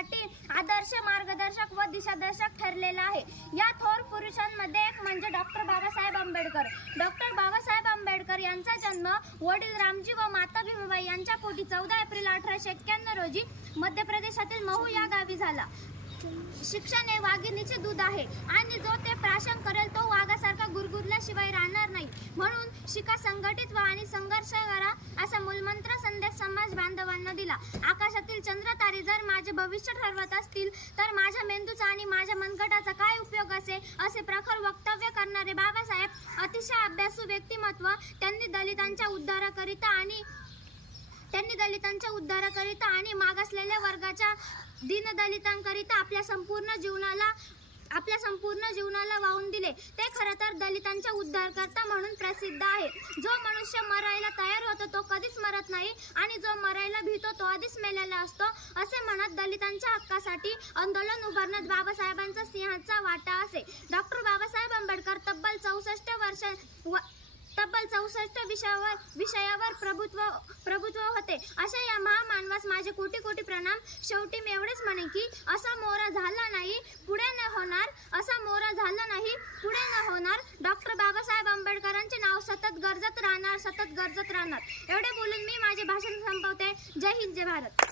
समाजासाठी आदर्श, मार्गदर्शक व दिशादर्शक ठरलेला आहे। या थोर पुरुषांमध्ये एक म्हणजे डॉक्टर बाबासाहेब आंबेडकर। डॉक्टर बाबासाहेब आंबेडकर यांचा जन्म वडील रामजी व माता भीमाबाई यांच्या पोटी 14 एप्रिल 1891 रोजी मध्य प्रदेशातील महू या गावी झाला। शिक्षण हे वाघिणीचे दूध आहे आणि जो ते प्राशन करेल तो वाघासारखा गुरगुरल्याशिवाय राहणार नाही। म्हणून शिका, संघटित व्हा आणि संघर्ष करा असा मूलमंत्र संदेश समाज बांधवांना दिला। आकाशातील चंद्र तारे जर माझे भविष्य ठरवत असतील तर माझ्या मेंदूचा आणि माझ्या मनगटाचा काय उपयोग असे प्रखर वक्तव्य करणारे बाबासाहेब अतिशय अभ्यासू व्यक्तिमत्व। त्यांनी दलितांच्या उद्धाराकरिता आणि मागासलेल्या वर्गाच्या दीनदलितांकरिता आपल्या संपूर्ण जीवनाला वाहून दिले। ते खरं तर दलितांचा उद्धारकर्ता म्हणून प्रसिद्ध आहे। जो मनुष्य मरायला तयार होतो तो कधीच मरत नाही आणि जो मरायला भीतो तो आधीच मेलेला असतो असे म्हणत दलितांच्या हक्कासाठी आंदोलन उभारण्यात बाबासाहेबांचा सिंहाचा वाटा असे। डॉक्टर बाबासाहेब आंबेडकर तब्बल 64 विषयावर प्रभुत्व होते। अशा या महामानवास माझे कोटी कोटी प्रणाम। शेवटी मी एवढेच म्हणेन की असा मोरा झाला नाही पुढे न होणार। डॉक्टर बाबासाहेब आंबेडकरांचे नाव सतत गरजत राहणार। एवढे बोलून मी माझे भाषण संपवते। जय हिंद, जय भारत।